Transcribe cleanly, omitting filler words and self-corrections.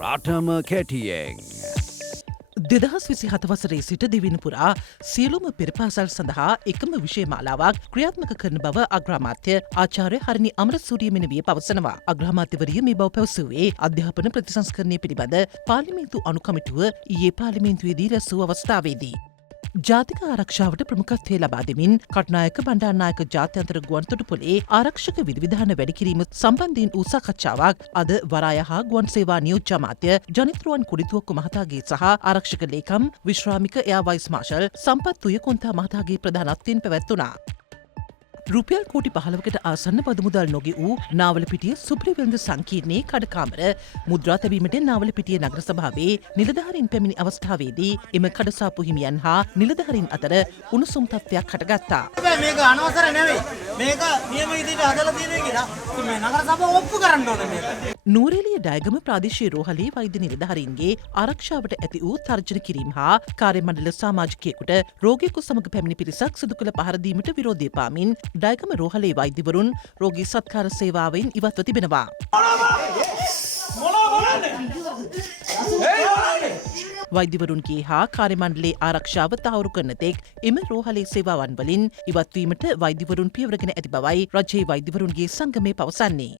රටම කැටියෙන්. 2027 වසරේ සිට දිවින පුරා සියලුම පෙරපාසල් සඳහා එකම විෂය මාලාවක් ක්‍රියාත්මක කරන බව අග්‍රාමාත්‍ය ආචාර්ය හරිනි අමරසූරිය මෙනවිය පවසනවා. අග්‍රාමාත්‍යවරිය මේ බව පැවසුවේ අධ්‍යාපන ප්‍රතිසංස්කරණය පිළිබඳ පාර්ලිමේන්තු අනුකමිටුව ඊයේ පාර්ලිමේන්තුවේදී රැස් වූ අවස්ථාවේදී. ජාතික ආරක්ෂාවට ප්‍රමුඛත්වය ලබා දෙමින් කට්නායක බණ්ඩාරනායක ජාත්‍යන්තර ගුවන් තොටුපොළේ ආරක්ෂක විධිවිධාන වැඩිකිරීම සම්බන්ධයෙන් වූ සාකච්ඡාවක් අද වරාය හා ගුවන් සේවා නියෝජ්‍ය අමාත්‍ය ජනිත්රුවන් කුඩිතුවක්කු මහතාගේ සහ ආරක්ෂක ලේකම් විශ්‍රාමික එයා වයිස් මාෂල් සම්පත් තුයකොන්තා මහතාගේ ප්‍රධානත්වයෙන් පැවැත්වුණා. රුපියල් කෝටි 15කට ආසන්න පදමුදල් නොගෙ වූ නාවලපිටිය සුප්‍රිවෙල්ද සංකීර්ණයේ කඩකාමර මුද්‍රා තැබීමට නාවලපිටිය නගර සභාවේ නිලධාරීන් පැමිණි අවස්ථාවේදී එම කඩසාප්පු හිමියන් හා නිලධාරීන් අතර උණුසුම් තත්ත්වයක් හටගත්තා. මේක අනවසර නෙවෙයි. මේක නියම විදිහට හදලා තියෙන එක නා. මේ නගර සභාව ඔප්පු කරන්න ඕනේ මේක. නූරේලිය ඩයගම ප්‍රාදේශීය රෝහලේ වෛද්‍ය නිලධාරීන්ගේ ආරක්ෂාවට ඇති වූ තර්ජන කිරීම හා කාර්ය මණ්ඩල සමාජිකයෙකුට රෝගියෙකු සමග පැමිණි පිරිසක් සිදු කළ පහර දීමට විරෝධය පාමින් ඩයගම රෝහලේ වෛද්‍යවරුන් රෝගී සත්කාර සේවාවෙන් ඉවත්ව තිබෙනවා. වෛද්‍යවරුන්ගේ හා කාර්ය මණ්ඩලයේ ආරක්ෂාව තහවුරු කරන තෙක් එම රෝහලේ සේවාවන් වලින් ඉවත්වීමට වෛද්‍යවරුන් පියවරගෙන ඇති බවයි රජයේ වෛද්‍යවරුන්ගේ සංගමය පවසන්නේ.